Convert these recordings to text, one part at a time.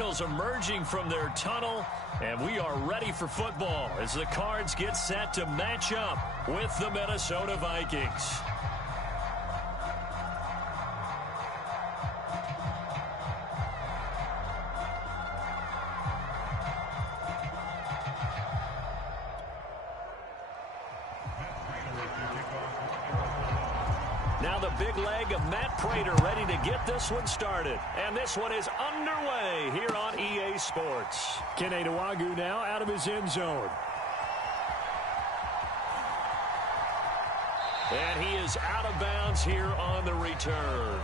Cardinals emerging from their tunnel, and we are ready for football as the Cards get set to match up with the Minnesota Vikings. Now the big leg of Matt Prater ready to get this one started. And this one is underway here on EA Sports. Kene Nwangwu now out of his end zone. And he is out of bounds here on the return.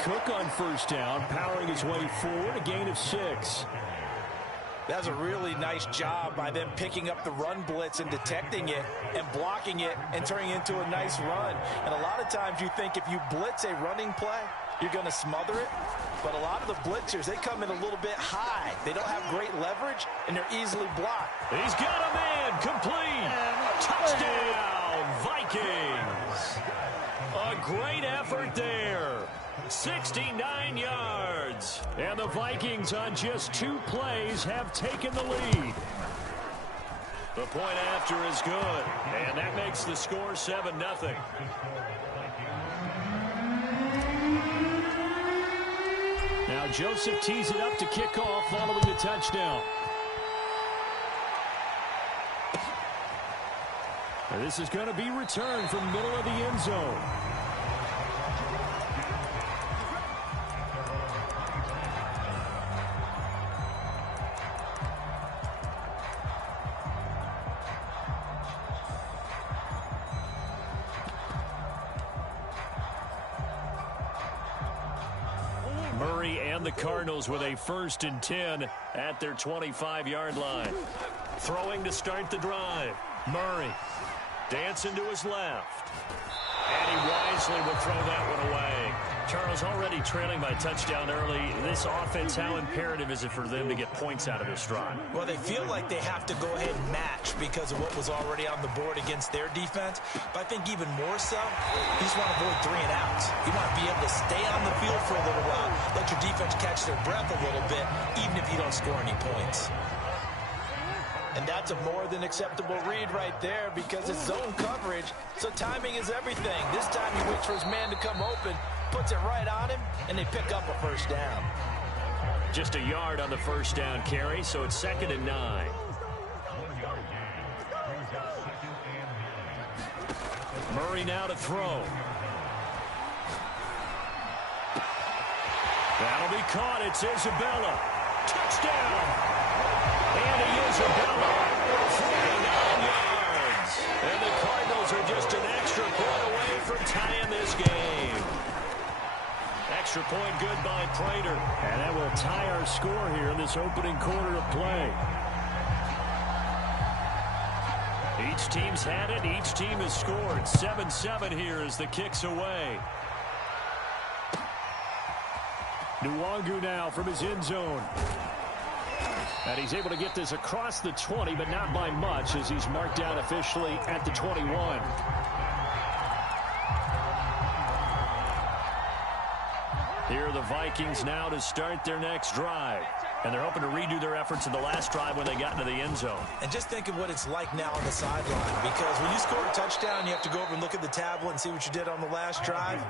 Cook on first down, powering his way forward, a gain of 6. That's a really nice job by them picking up the run blitz and detecting it and blocking it and turning it into a nice run. And a lot of times you think if you blitz a running play, you're going to smother it. But a lot of the blitzers, they come in a little bit high. They don't have great leverage, and they're easily blocked. He's got a man complete. Touchdown, Vikings. A great effort there. 69 yards. And the Vikings on just 2 plays have taken the lead. The point after is good. And that makes the score 7-0. Now Joseph tees it up to kick off following the touchdown. And this is going to be returned from the middle of the end zone. Murray and the Cardinals with a 1st and 10 at their 25-yard line. Throwing to start the drive. Murray dancing to his left. And he wisely will throw that one away. Charles, already trailing by touchdown early. This offense, how imperative is it for them to get points out of this drive? Well, they feel like they have to go ahead and match because of what was already on the board against their defense. But I think even more so, you just want to avoid 3 and outs. You want to be able to stay on the field for a little while, let your defense catch their breath a little bit, even if you don't score any points. And that's a more than acceptable read right there because it's zone coverage, so timing is everything. This time he waits for his man to come open, puts it right on him, and they pick up a 1st down. Just a yard on the 1st down carry, so it's 2nd and 9. Murray now to throw. That'll be caught. It's Isabella. Touchdown! Andy Isabella, 49 yards. And the Cardinals are just an extra point away from tying this game. Extra point good by Prater. And that will tie our score here in this opening quarter of play. Each team's had it. Each team has scored. 7-7 here as the kick's away. Nwangu now from his end zone. And he's able to get this across the 20, but not by much as he's marked down officially at the 21. Here are the Vikings now to start their next drive. And they're hoping to redo their efforts in the last drive when they got into the end zone. And just think of what it's like now on the sideline. Because when you score a touchdown, you have to go over and look at the tablet and see what you did on the last drive.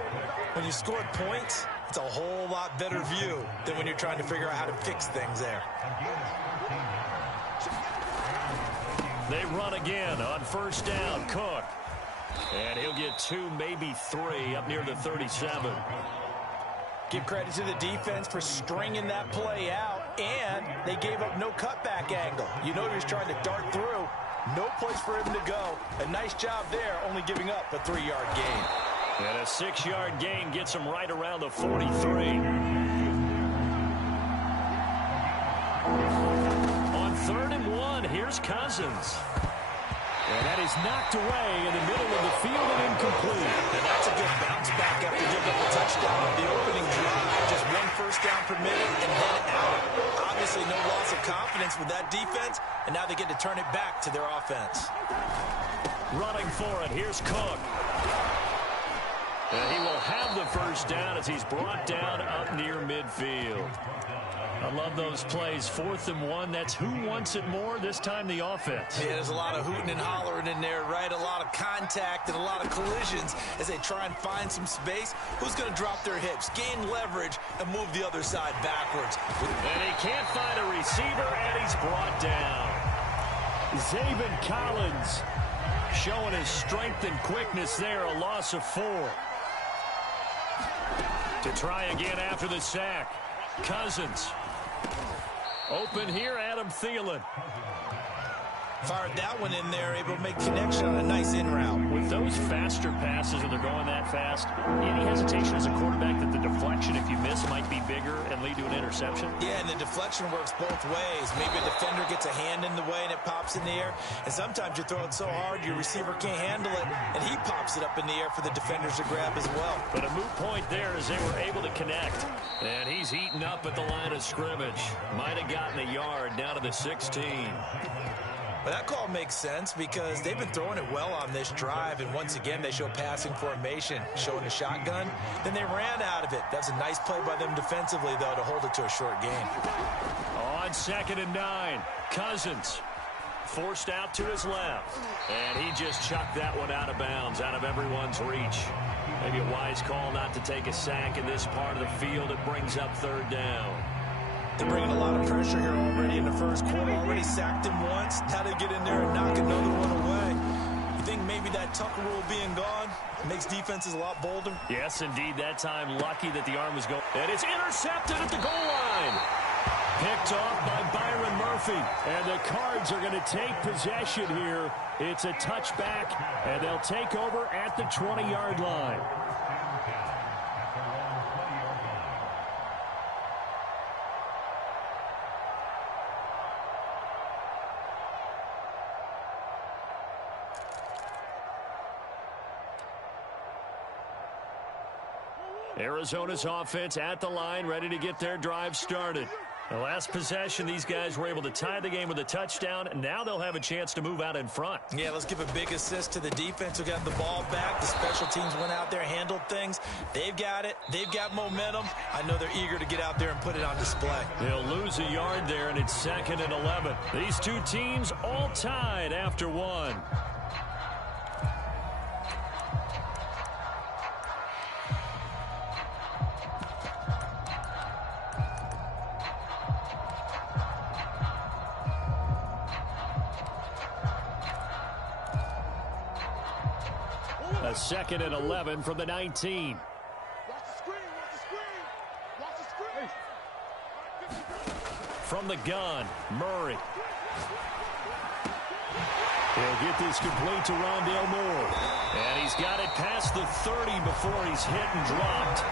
When you scored points, it's a whole lot better view than when you're trying to figure out how to fix things there. They run again on 1st down. Cook. And he'll get 2, maybe 3 up near the 37. Give credit to the defense for stringing that play out, and they gave up no cutback angle. You know he was trying to dart through. No place for him to go. A nice job there, only giving up a 3-yard gain. And a 6-yard gain gets him right around the 43. On 3rd and 1, here's Cousins. And that is knocked away in the middle of the field and incomplete. And that's a good bounce back after giving up a touchdown. The opening drive, just 1 first down permitted and then out. Obviously no loss of confidence with that defense, and now they get to turn it back to their offense. Running for it, here's Cook. And he will have the 1st down as he's brought down up near midfield. I love those plays. 4th and 1. That's who wants it more. This time the offense. Yeah, there's a lot of hooting and hollering in there, right? A lot of contact and a lot of collisions as they try and find some space. Who's going to drop their hips, gain leverage, and move the other side backwards? And he can't find a receiver, and he's brought down. Zaven Collins showing his strength and quickness there. A loss of 4. To try again after the sack. Cousins. Open here, Adam Thielen. Fired that one in there, able to make connection on a nice in route. With those faster passes and they're going that fast, any hesitation as a quarterback that the deflection, if you miss, might be bigger and lead to an interception? Yeah, and the deflection works both ways. Maybe a defender gets a hand in the way and it pops in the air. And sometimes you throw it so hard your receiver can't handle it, and he pops it up in the air for the defenders to grab as well. But a moot point there as they were able to connect. And he's eaten up at the line of scrimmage. Might have gotten a yard down to the 16. But that call makes sense because they've been throwing it well on this drive, and once again they show passing formation, showing the shotgun. Then they ran out of it. That's a nice play by them defensively, though, to hold it to a short gain. On 2nd and 9, Cousins forced out to his left, and he just chucked that one out of bounds, out of everyone's reach. Maybe a wise call not to take a sack in this part of the field. It brings up 3rd down. They're bringing a lot of pressure here already in the first quarter. Already sacked him once. Now they get in there and knock another one away. You think maybe that Tucker rule being gone makes defenses a lot bolder? Yes, indeed. That time, lucky that the arm was going. And it's intercepted at the goal line. Picked off by Byron Murphy. And the Cards are going to take possession here. It's a touchback, and they'll take over at the 20-yard line. Arizona's offense at the line, ready to get their drive started. The last possession, these guys were able to tie the game with a touchdown, and now they'll have a chance to move out in front. Yeah, let's give a big assist to the defense who got the ball back. The special teams went out there, handled things. They've got it. They've got momentum. I know they're eager to get out there and put it on display. They'll lose a yard there, and it's 2nd and 11. These two teams all tied after one. A 2nd and 11 from the 19. From the gun, Murray. He'll get this complete to Rondale Moore. And he's got it past the 30 before he's hit and dropped.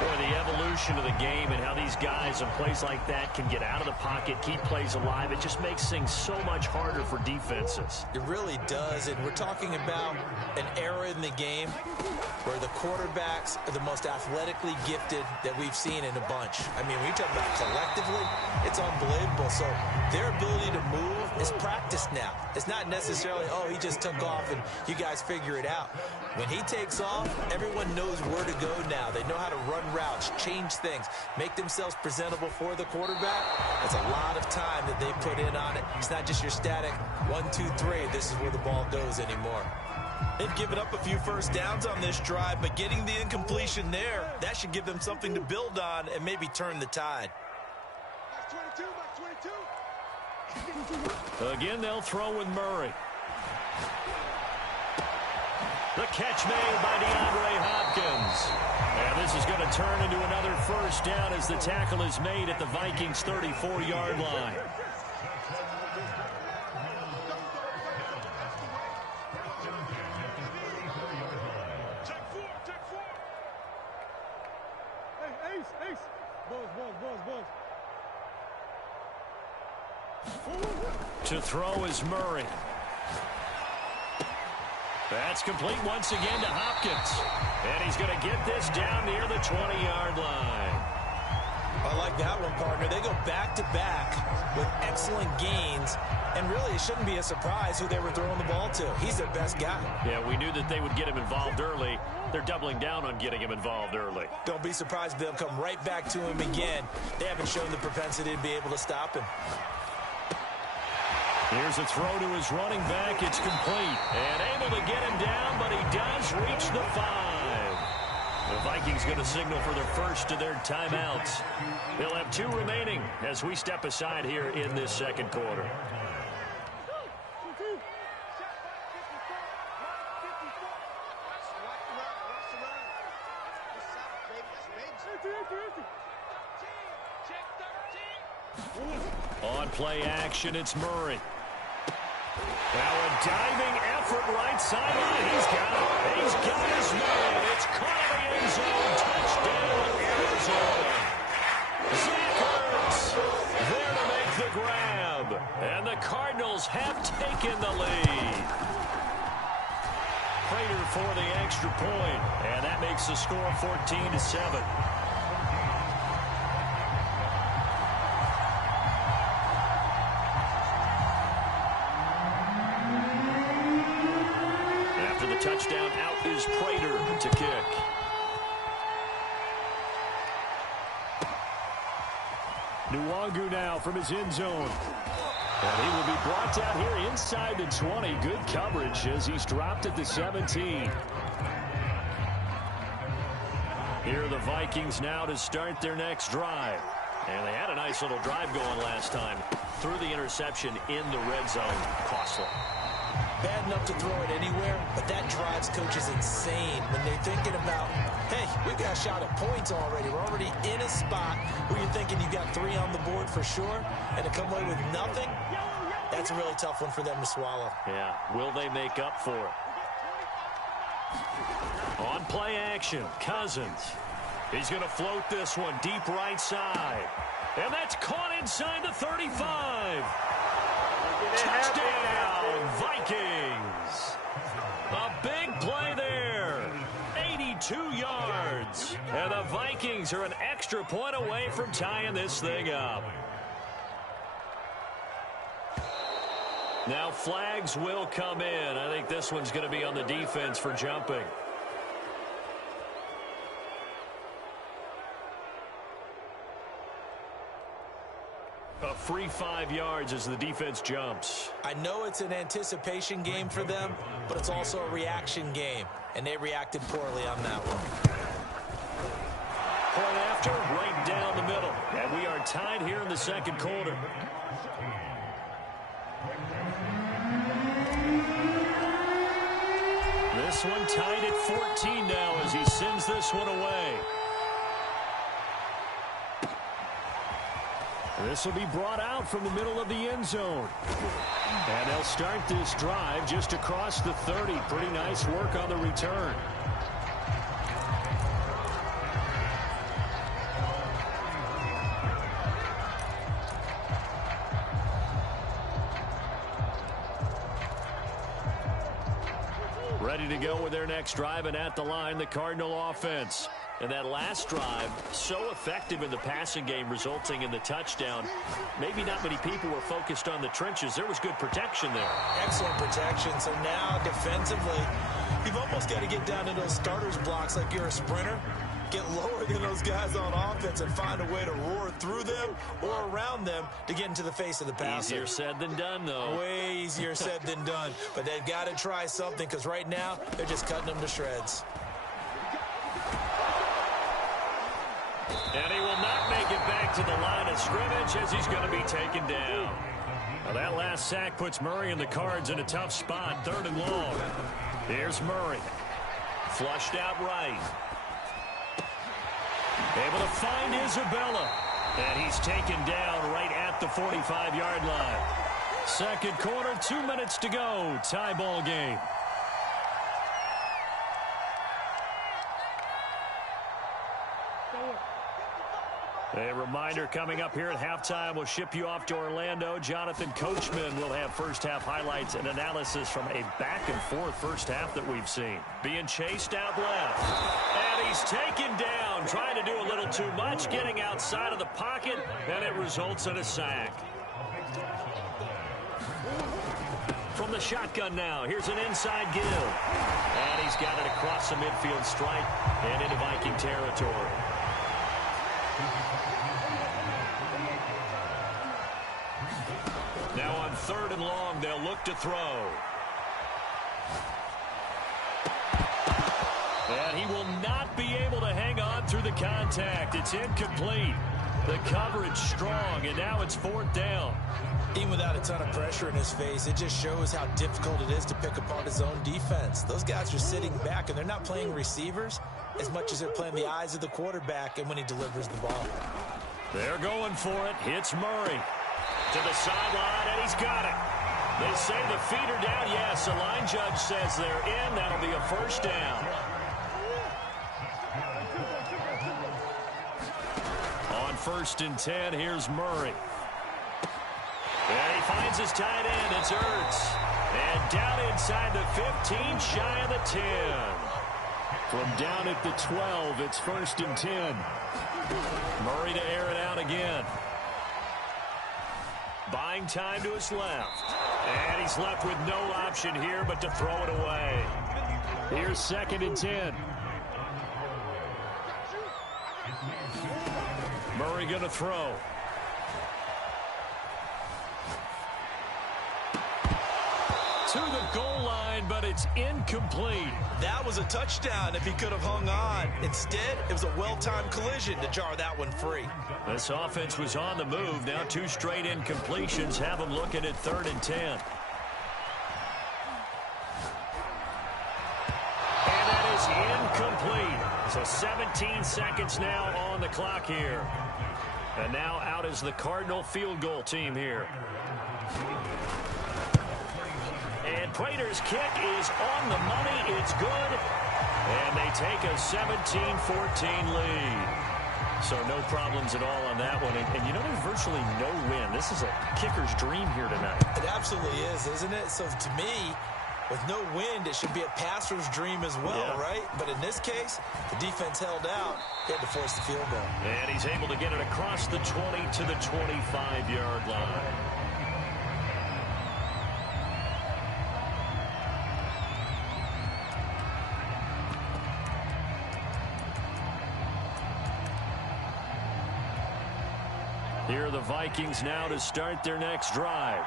Boy, the evolution of the game and how these guys in plays like that can get out of the pocket, keep plays alive, it just makes things so much harder for defenses. It really does, and we're talking about an era in the game where the quarterbacks are the most athletically gifted that we've seen in a bunch. I mean, when you talk about collectively, it's unbelievable. So their ability to move is practiced now. It's not necessarily, oh, he just took off and you guys figure it out. When he takes off, everyone knows where to go now. They know how to run routes, change things, make themselves presentable for the quarterback. That's a lot of time that they put in on it. It's not just your static 1, 2, 3. This is where the ball goes anymore. They've given up a few first downs on this drive, but getting the incompletion there, that should give them something to build on and maybe turn the tide. Again, they'll throw with Murray. The catch made by DeAndre Hopkins. And this is going to turn into another first down as the tackle is made at the Vikings' 34-yard line. To throw is Murray. That's complete once again to Hopkins. And he's going to get this down near the 20-yard line. I like that one, partner. They go back-to-back with excellent gains. And really, it shouldn't be a surprise who they were throwing the ball to. He's their best guy. Yeah, we knew that they would get him involved early. They're doubling down on getting him involved early. Don't be surprised if they'll come right back to him again. They haven't shown the propensity to be able to stop him. Here's a throw to his running back. It's complete. And able to get him down, but he does reach the 5. The Vikings going to signal for their first of their timeouts. They'll have 2 remaining as we step aside here in this second quarter. On play action, it's Murray. Now a diving effort right sideline. He's got it. He's got his man. It's caught in the end zone. Touchdown, Arizona. Zach Ertz there to make the grab. And the Cardinals have taken the lead. Prater for the extra point. And that makes the score 14-7. Touchdown, out is Prater to kick. Nwangu now from his end zone. And he will be brought down here inside the 20. Good coverage as he's dropped at the 17. Here are the Vikings now to start their next drive. And they had a nice little drive going last time. Threw the interception in the red zone. Costly. Bad enough to throw it anywhere, but that drives coaches insane when they're thinking about, hey, we got a shot at points already. We're already in a spot where you're thinking you got 3 on the board for sure, and to come away with nothing, that's a really tough one for them to swallow. Yeah, will they make up for it? On play action, Cousins. He's going to float this one deep right side. And that's caught inside the 35. Touchdown, Vikings. A big play there. 82 yards. And the Vikings are an extra point away from tying this thing up. Now flags will come in. I think this one's going to be on the defense for jumping. A free 5 yards as the defense jumps. I know it's an anticipation game for them, but it's also a reaction game, and they reacted poorly on that one. Point after, right down the middle. And we are tied here in the second quarter. This one tied at 14 now as he sends this one away. This will be brought out from the middle of the end zone. And they'll start this drive just across the 30. Pretty nice work on the return. Ready to go with their next drive, and at the line, the Cardinal offense. And that last drive, so effective in the passing game, resulting in the touchdown. Maybe not many people were focused on the trenches. There was good protection there. Excellent protection. So now, defensively, you've almost got to get down to those starters blocks like you're a sprinter. Get lower than those guys on offense and find a way to roar through them or around them to get into the face of the passer. Easier said than done, though. Way easier said than done. But they've got to try something because right now, they're just cutting them to shreds. And he will not make it back to the line of scrimmage as he's going to be taken down. Now that last sack puts Murray and the Cards in a tough spot, 3rd and long. Here's Murray. Flushed out right. Able to find Isabella. And he's taken down right at the 45-yard line. Second quarter, 2 minutes to go. Tie ball game. A reminder coming up here at halftime, we'll ship you off to Orlando. Jonathan Coachman will have first-half highlights and analysis from a back-and-forth first half that we've seen. Being chased out left. And he's taken down, trying to do a little too much, getting outside of the pocket, and it results in a sack. From the shotgun now, here's an inside give. And he's got it across the midfield stripe and into Viking territory. Now on 3rd and long, they'll look to throw. And he will not be able to hang on through the contact. It's incomplete. The coverage strong, and now it's 4th down. Even without a ton of pressure in his face, it just shows how difficult it is to pick apart his own defense. Those guys are sitting back, and they're not playing receivers as much as they're playing the eyes of the quarterback and when he delivers the ball. They're going for it. Hits Murray to the sideline, and he's got it. They say the feet are down. Yes, the line judge says they're in. That'll be a first down. On 1st and 10, here's Murray. And he finds his tight end. It's Ertz. And down inside the 15, shy of the 10. From down at the 12, it's 1st and 10. Murray to air it out again. Buying time to his left. And he's left with no option here but to throw it away. Here's 2nd and 10. Murray going to throw. To the goal line, but it's incomplete. That was a touchdown if he could have hung on. Instead, it was a well-timed collision to jar that one free. This offense was on the move. Now 2 straight incompletions have them looking at 3rd and 10. And that is incomplete. So 17 seconds now on the clock here. And now out is the Cardinal field goal team here. And Prater's kick is on the money. It's good. And they take a 17-14 lead. So no problems at all on that one. And you know, there's virtually no win. This is a kicker's dream here tonight. It absolutely is, isn't it? So to me, with no wind, it should be a passer's dream as well, right? But in this case, the defense held out. He had to force the field goal. And he's able to get it across the 20 to the 25-yard line. Here are the Vikings now to start their next drive.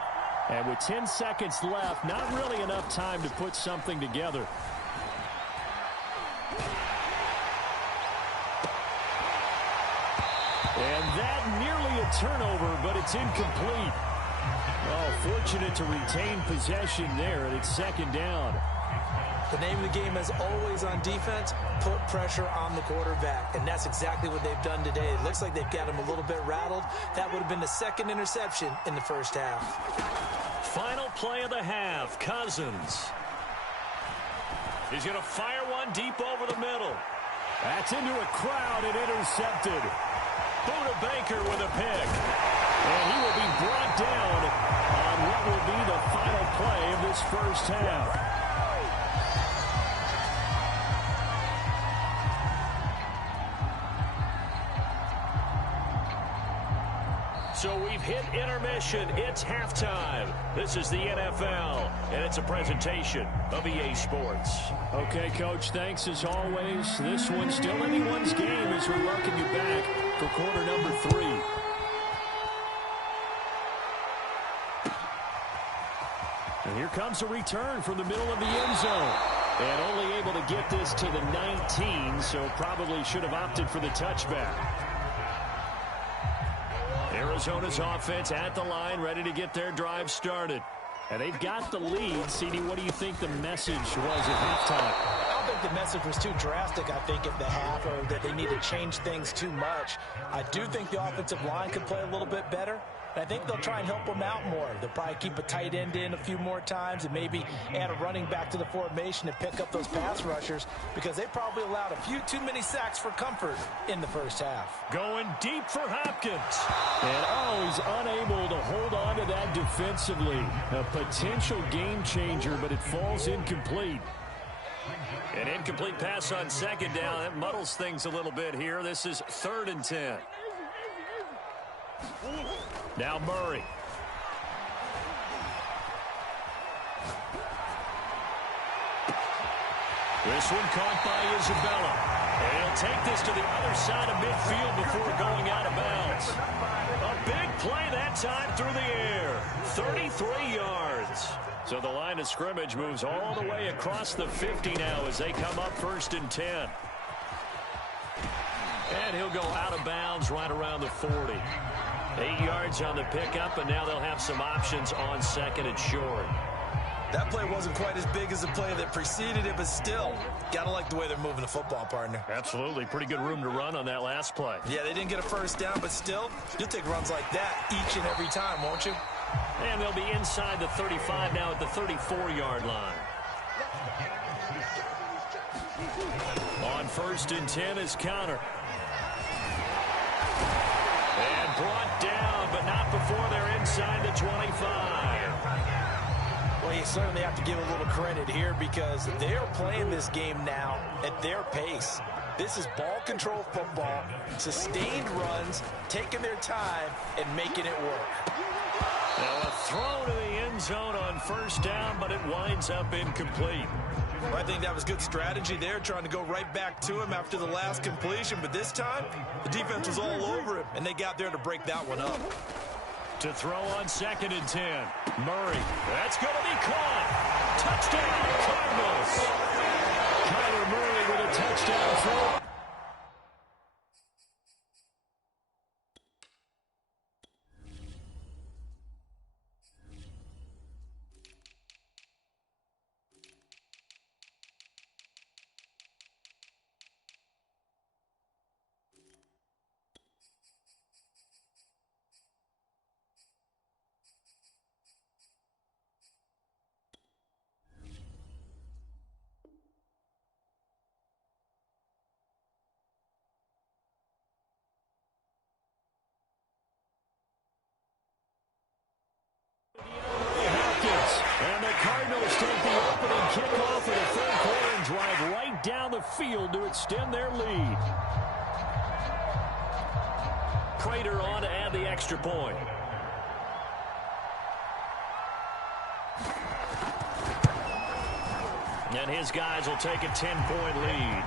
And with 10 seconds left, not really enough time to put something together. And that nearly a turnover, but it's incomplete. Oh, fortunate to retain possession there, and it's 2nd down. The name of the game, as always on defense, put pressure on the quarterback. And that's exactly what they've done today. It looks like they've got him a little bit rattled. That would have been the 2nd interception in the first half. Final play of the half, Cousins. He's going to fire one deep over the middle. That's into a crowd and intercepted. Buda Baker with a pick. And he will be brought down on what will be the final play of this first half. So we've hit intermission. It's halftime. This is the NFL, and it's a presentation of EA Sports. Okay, Coach, thanks as always. This one's still anyone's game as we welcome you back for quarter number 3. And here comes a return from the middle of the end zone. And only able to get this to the 19, so probably should have opted for the touchback. Arizona's offense at the line, ready to get their drive started. And they've got the lead. CD, what do you think the message was at halftime? I don't think the message was too drastic, I think, at the half, or that they need to change things too much. I do think the offensive line could play a little bit better. And I think they'll try and help them out more. They'll probably keep a tight end in a few more times and maybe add a running back to the formation to pick up those pass rushers, because they probably allowed a few too many sacks for comfort in the first half. Going deep for Hopkins. And he's unable to hold on to that defensively. A potential game changer, but it falls incomplete. An incomplete pass on 2nd down. That muddles things a little bit here. This is 3rd and 10. Now Murray. This one caught by Isabella. And he'll take this to the other side of midfield before going out of bounds. A big play that time through the air. 33 yards. So the line of scrimmage moves all the way across the 50 now as they come up 1st and 10. And he'll go out of bounds right around the 40. 8 yards on the pickup, and now they'll have some options on 2nd and short. That play wasn't quite as big as the play that preceded it, but still, gotta like the way they're moving the football, partner. Absolutely. Pretty good room to run on that last play. Yeah, they didn't get a first down, but still, you'll take runs like that each and every time, won't you? And they'll be inside the 35 now at the 34-yard line. On 1st and 10 is Connor. And brought down, but not before they're inside the 25. Well, you certainly have to give a little credit here because they're playing this game now at their pace. This is ball control football, sustained runs, taking their time, and making it work. Now a throw to the end zone on 1st down, but it winds up incomplete. I think that was good strategy there, trying to go right back to him after the last completion. But this time, the defense was all over him, and they got there to break that one up. To throw on 2nd and 10. Murray. That's going to be caught. Touchdown, Cardinals. Kyler Murray with a touchdown throw. And the Cardinals take the opening kickoff of the 3rd quarter and drive right down the field to extend their lead. Prater on to add the extra point. And his guys will take a 10-point lead.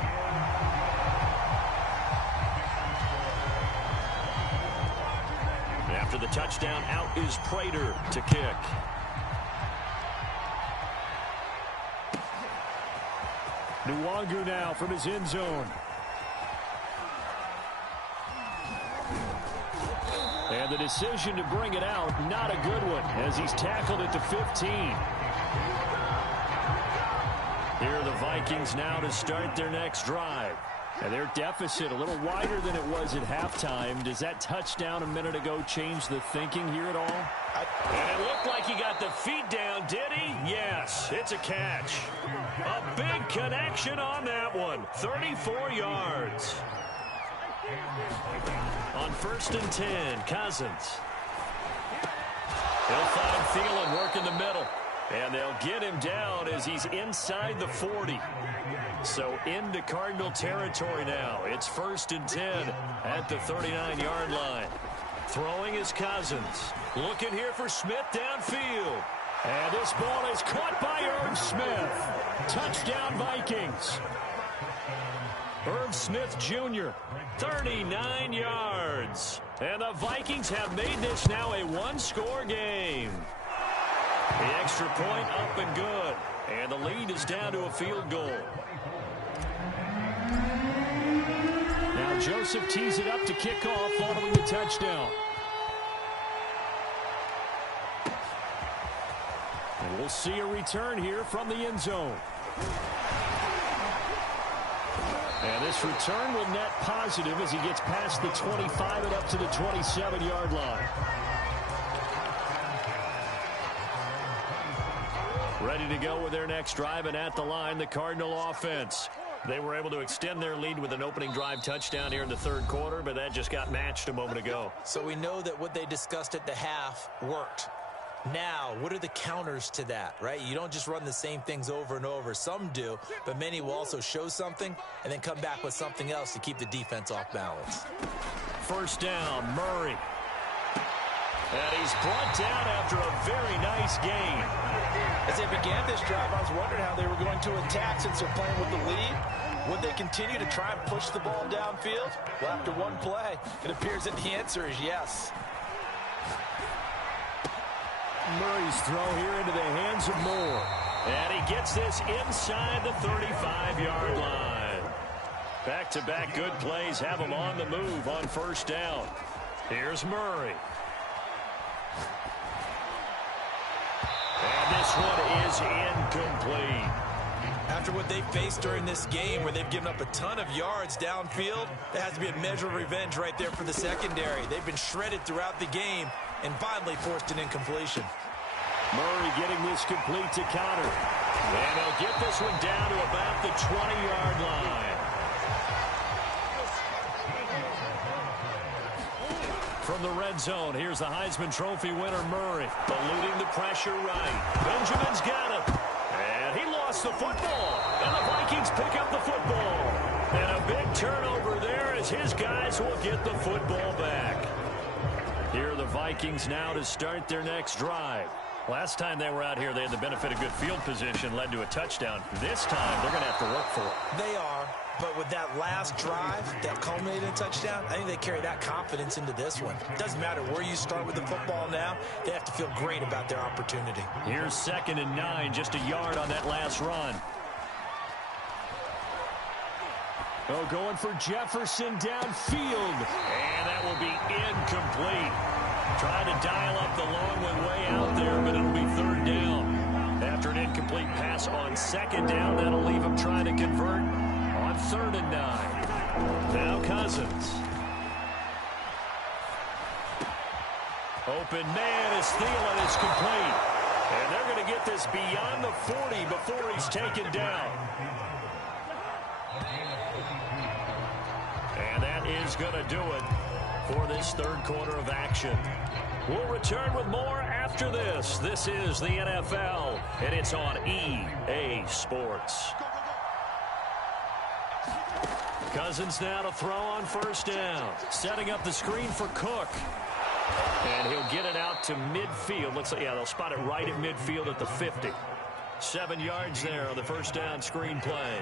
After the touchdown, out is Prater to kick. Nwangu now from his end zone. And the decision to bring it out, not a good one, as he's tackled at the 15. Here are the Vikings now to start their next drive. And their deficit a little wider than it was at halftime. Does that touchdown a minute ago change the thinking here at all? And it looked like he got the feet down, did he? Yes, it's a catch. A big connection on that one. 34 yards. On 1st and 10, Cousins. He'll find Thielen working the middle. And they'll get him down as he's inside the 40. So into Cardinal territory now. It's 1st and 10 at the 39-yard line. Throwing is Cousins. Looking here for Smith downfield. And this ball is caught by Irv Smith. Touchdown Vikings. Irv Smith Jr., 39 yards. And the Vikings have made this now a one-score game. The extra point up and good. And the lead is down to a field goal. Now Joseph tees it up to kick off following the touchdown. And we'll see a return here from the end zone. And this return will net positive as he gets past the 25 and up to the 27-yard line. Ready to go with their next drive, and at the line, the Cardinal offense. They were able to extend their lead with an opening drive touchdown here in the 3rd quarter, but that just got matched a moment ago. So we know that what they discussed at the half worked. Now, what are the counters to that, right? You don't just run the same things over and over. Some do, but many will also show something and then come back with something else to keep the defense off balance. 1st down, Murray. And he's brought down after a very nice gain. As they began this drive, I was wondering how they were going to attack since they're playing with the lead. Would they continue to try and push the ball downfield? Well, after one play, it appears that the answer is yes. Murray's throw here into the hands of Moore. And he gets this inside the 35-yard line. Back-to-back good plays have him on the move on 1st down. Here's Murray. And this one is incomplete. After what they faced during this game where they've given up a ton of yards downfield, that has to be a measure of revenge right there for the secondary. They've been shredded throughout the game, and finally forced an incompletion. Murray getting this complete to Connor. And they'll get this one down to about the 20-yard line. From the red zone, here's the Heisman Trophy winner, Murray. Eluding the pressure right. Benjamin's got him. And he lost the football. And the Vikings pick up the football. And a big turnover there as his guys will get the football back. Here are the Vikings now to start their next drive. Last time they were out here, they had the benefit of good field position, led to a touchdown. This time, they're going to have to work for it. They are, but with that last drive that culminated in a touchdown, I think they carry that confidence into this one. It doesn't matter where you start with the football now. They have to feel great about their opportunity. Here's 2nd and 9, just a yard on that last run. Oh, going for Jefferson downfield. And that will be incomplete. Trying to dial up the long one way out there, but it'll be 3rd down. After an incomplete pass on 2nd down, that'll leave him trying to convert on 3rd and 9. Now Cousins. Open man is Thielen is complete. And they're going to get this beyond the 40 before he's taken down. And that is going to do it for this 3rd quarter of action. We'll return with more after this. This is the NFL, and it's on EA Sports. Cousins now to throw on 1st down. Setting up the screen for Cook. And he'll get it out to midfield. Looks like, yeah, they'll spot it right at midfield at the 50. 7 yards there on the 1st down screen play.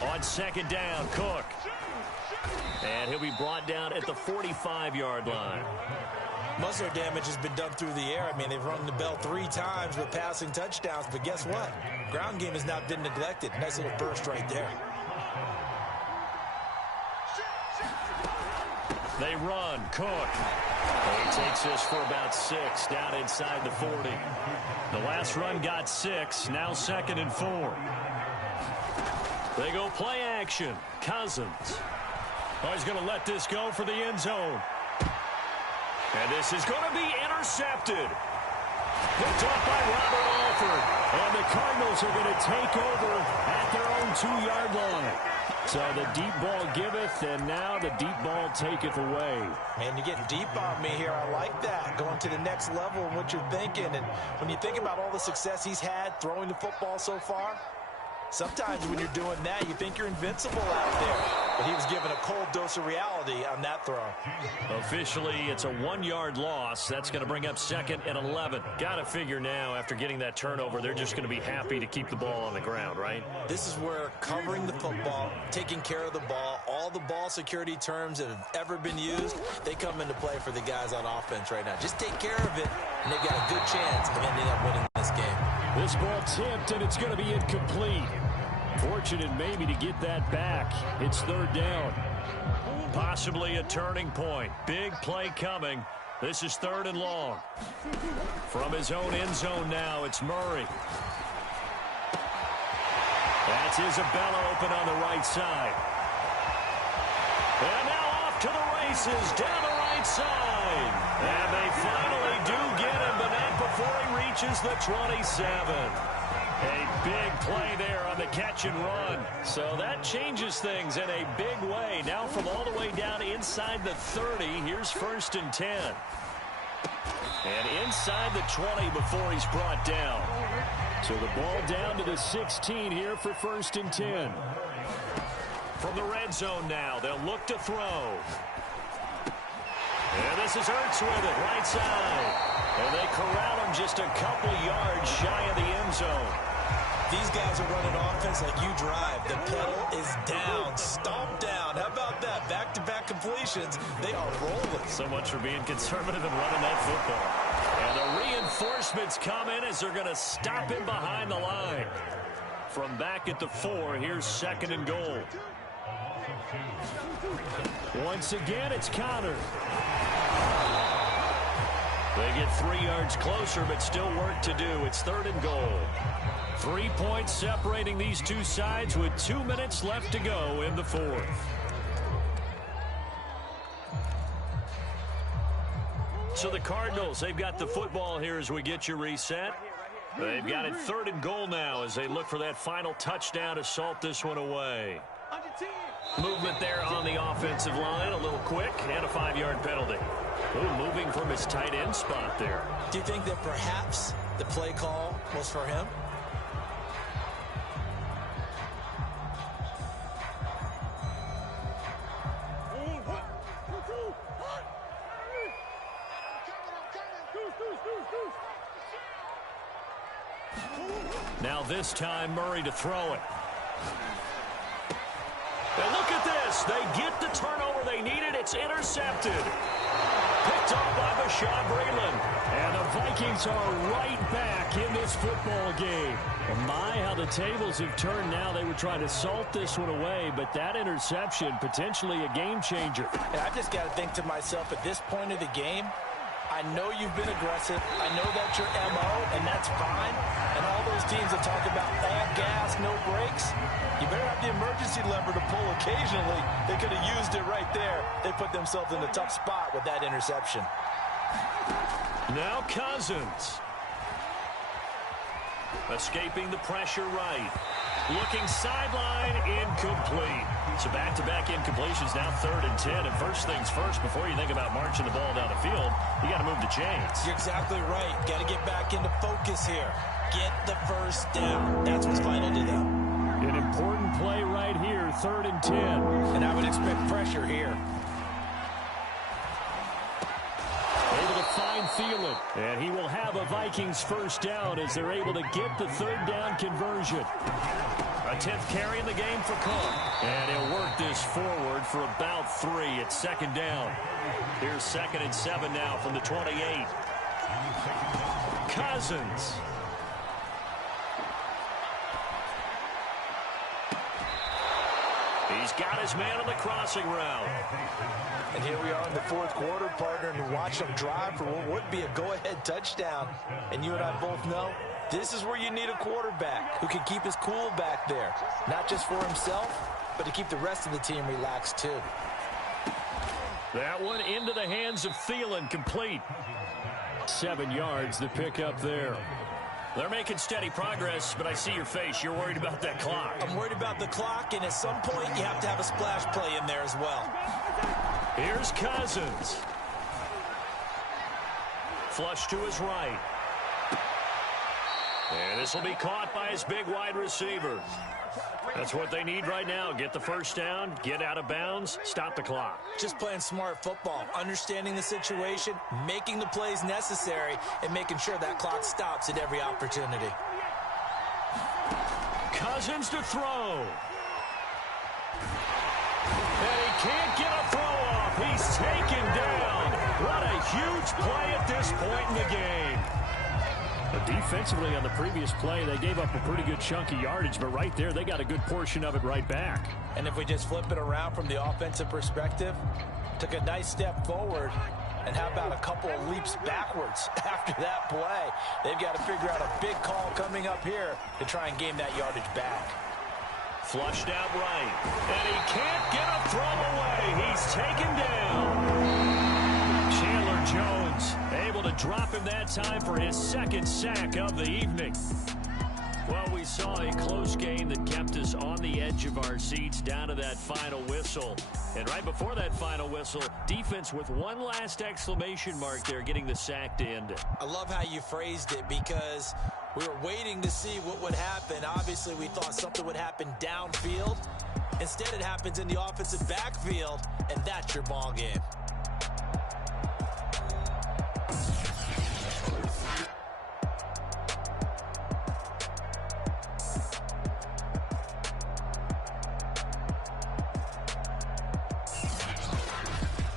On 2nd down, Cook. And he'll be brought down at the 45-yard line. Most of their damage has been done through the air. I mean, they've rung the bell 3 times with passing touchdowns, but guess what? Ground game has not been neglected. Nice little burst right there. They run. Cook. He takes this for about 6 down inside the 40. The last run got 6. Now 2nd and 4. They go play action. Cousins. Oh, he's going to let this go for the end zone. And this is going to be intercepted. Picked off by Robert Alford. And the Cardinals are going to take over at their own 2-yard line. So the deep ball giveth, and now the deep ball taketh away. Man, you're getting deep on me here. I like that. Going to the next level in what you're thinking. And when you think about all the success he's had throwing the football so far, sometimes when you're doing that, you think you're invincible out there. But he was given a cold dose of reality on that throw. Officially, it's a 1-yard loss. That's going to bring up 2nd and 11. Got to figure now, after getting that turnover, they're just going to be happy to keep the ball on the ground, right? This is where covering the football, taking care of the ball, all the ball security terms that have ever been used, they come into play for the guys on offense right now. Just take care of it, and they've got a good chance of ending up winning this game. This ball tipped, and it's going to be incomplete. Fortunate maybe to get that back. It's 3rd down. Possibly a turning point. Big play coming. This is 3rd and long. From his own end zone now, it's Murray. That's Isabella open on the right side. And now off to the races down the right side. And they finally do get him, but not before he reaches the 27. A big play there on the catch and run. So that changes things in a big way. Now from all the way down inside the 30, here's 1st and 10. And inside the 20 before he's brought down. So the ball down to the 16 here for 1st and 10. From the red zone now, they'll look to throw. And this is Ertz with it, right side. And they corral him just a couple yards shy of the end zone. These guys are running offense like you drive. The pedal is down, stomp down. How about that? Back-to-back completions. They are rolling. So much for being conservative and running that football. And the reinforcements come in as they're going to stop him behind the line. From back at the 4, here's 2nd and goal. Once again, it's Connor. They get 3 yards closer, but still work to do. It's 3rd and goal. 3 points separating these two sides with 2 minutes left to go in the 4th. So the Cardinals, they've got the football here as we get you reset. They've got it 3rd and goal now as they look for that final touchdown to salt this one away. Movement there on the offensive line, a little quick, and a 5-yard penalty. Ooh, moving from his tight end spot there. Do you think that perhaps the play call was for him? Now this time, Murray to throw it. And look at this. They get the turnover they needed. It's intercepted. Picked off by Breland. And the Vikings are right back in this football game. Well, my, how the tables have turned now. They were trying to salt this one away, but that interception, potentially a game changer. And I've just got to think to myself, at this point of the game, I know you've been aggressive. I know that's your MO, and that's fine. And all those teams that talk about all gas, no brakes, you better have the emergency lever to pull occasionally. They could have used it right there. They put themselves in a tough spot with that interception. Now Cousins. Escaping the pressure right. Looking sideline, incomplete. So back-to-back incompletions, now 3rd and 10. And first things first, before you think about marching the ball down the field, you got to move the chains. You're exactly right. Got to get back into focus here. Get the first down. That's what's vital to them. An important play right here, 3rd and 10. And I would expect pressure here. Able to find Thielen. And he will have a Vikings first down as they're able to get the 3rd down conversion. A 10th carry in the game for Cook. And he'll work this forward for about 3. It's 2nd down. Here's 2nd and 7 now from the 28. Cousins. He's got his man on the crossing route. And here we are in the 4th quarter, partner, and watch them drive for what would be a go-ahead touchdown. And you and I both know this is where you need a quarterback who can keep his cool back there. Not just for himself, but to keep the rest of the team relaxed too. That one into the hands of Thielen, complete. 7 yards to pick up there. They're making steady progress, but I see your face. You're worried about that clock. I'm worried about the clock, and at some point you have to have a splash play in there as well. Here's Cousins. Flush to his right. And this will be caught by his big wide receiver. That's what they need right now. Get the first down, get out of bounds, stop the clock. Just playing smart football, understanding the situation, making the plays necessary, and making sure that clock stops at every opportunity. Cousins to throw. And he can't get a throw off. He's taken down. What a huge play at this point in the game. Defensively on the previous play, they gave up a pretty good chunk of yardage, but right there, they got a good portion of it right back. And if we just flip it around from the offensive perspective, took a nice step forward, and how about a couple of leaps backwards after that play? They've got to figure out a big call coming up here to try and gain that yardage back. Flushed out right, and he can't get a throw away. He's taken down. Chandler Jones able to drop him that time for his 2nd sack of the evening. Well, we saw a close game that kept us on the edge of our seats down to that final whistle. And right before that final whistle, defense with one last exclamation mark there, getting the sack to end it. I love how you phrased it because we were waiting to see what would happen. Obviously, we thought something would happen downfield. Instead, it happens in the offensive backfield, and that's your ball game.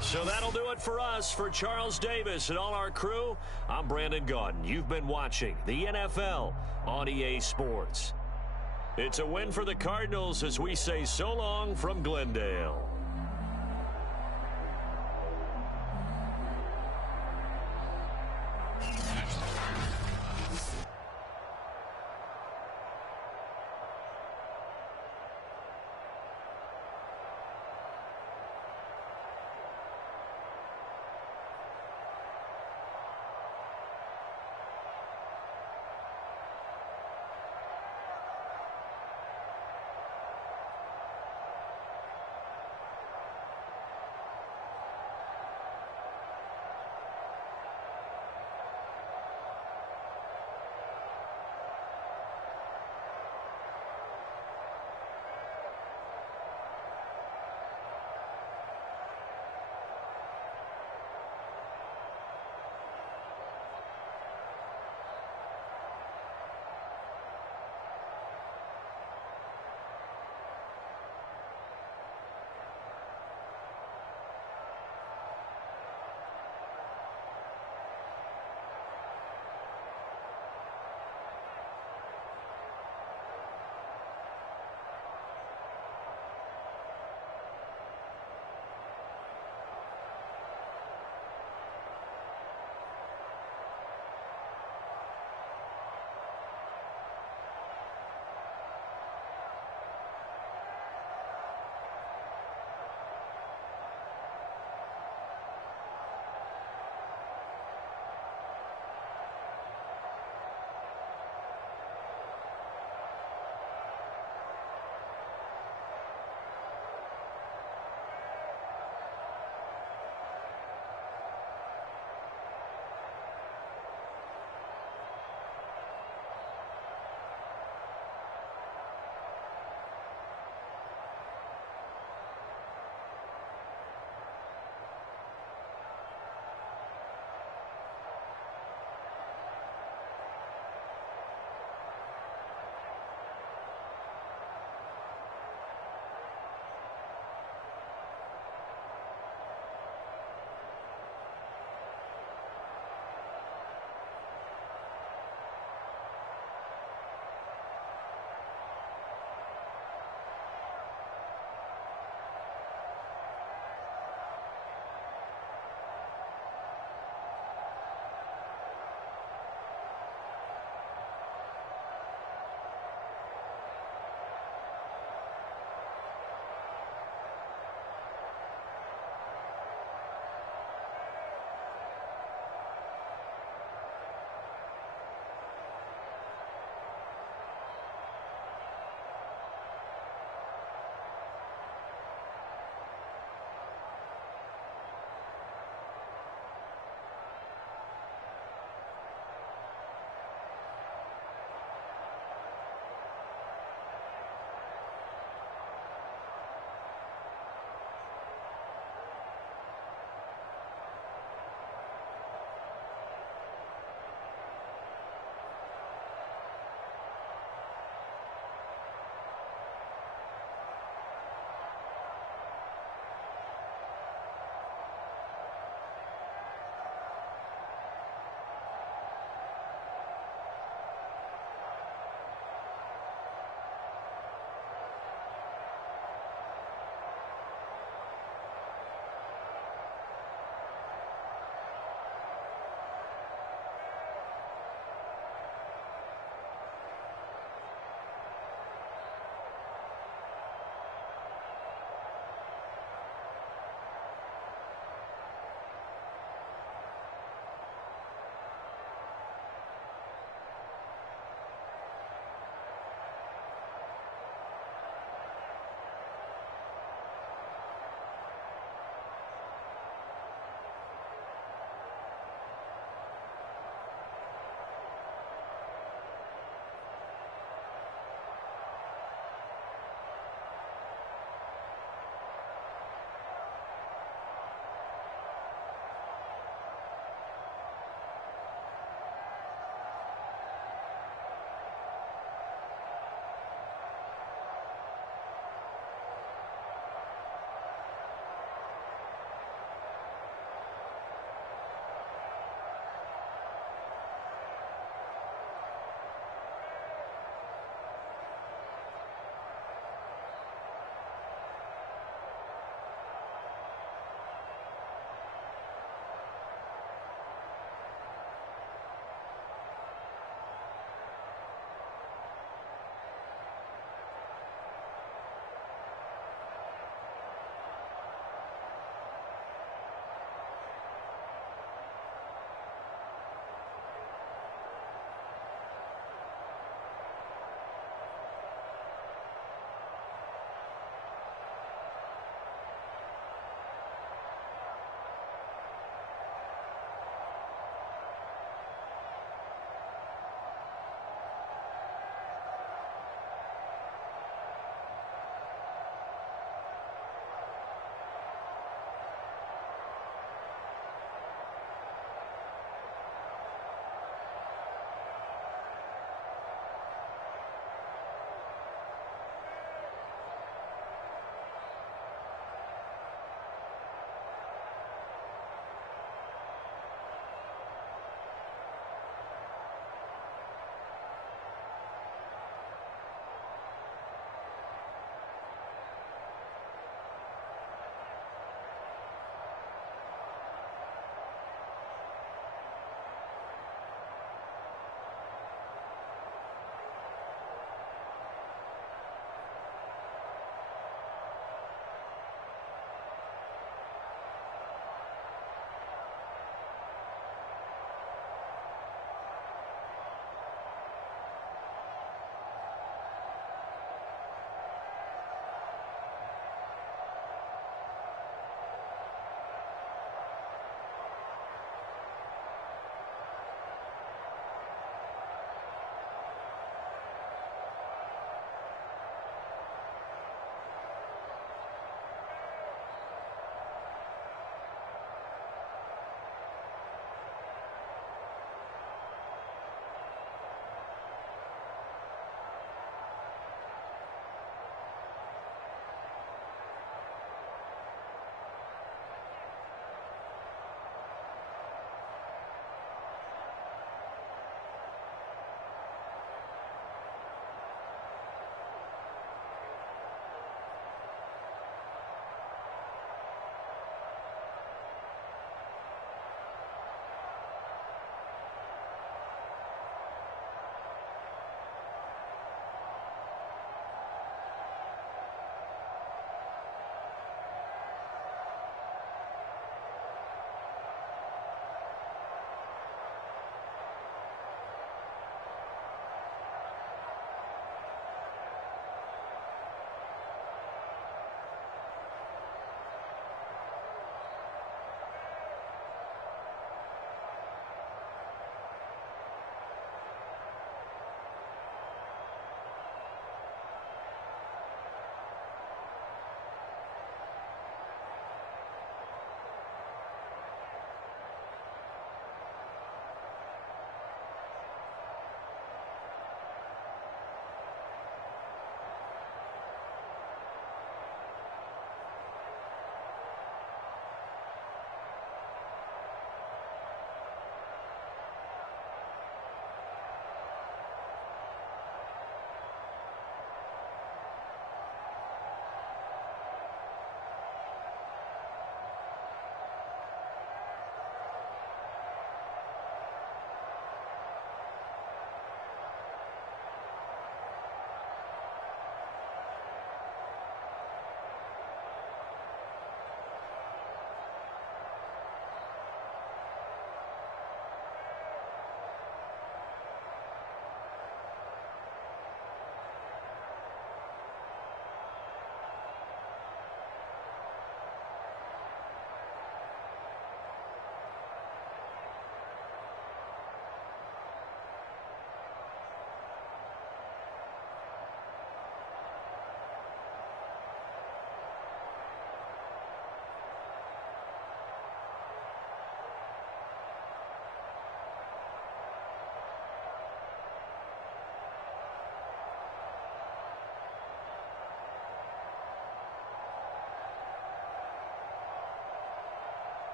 So that'll do it for us. For Charles Davis and all our crew, I'm Brandon Gaudin. You've been watching the NFL on EA Sports. It's a win for the Cardinals as we say so long from Glendale.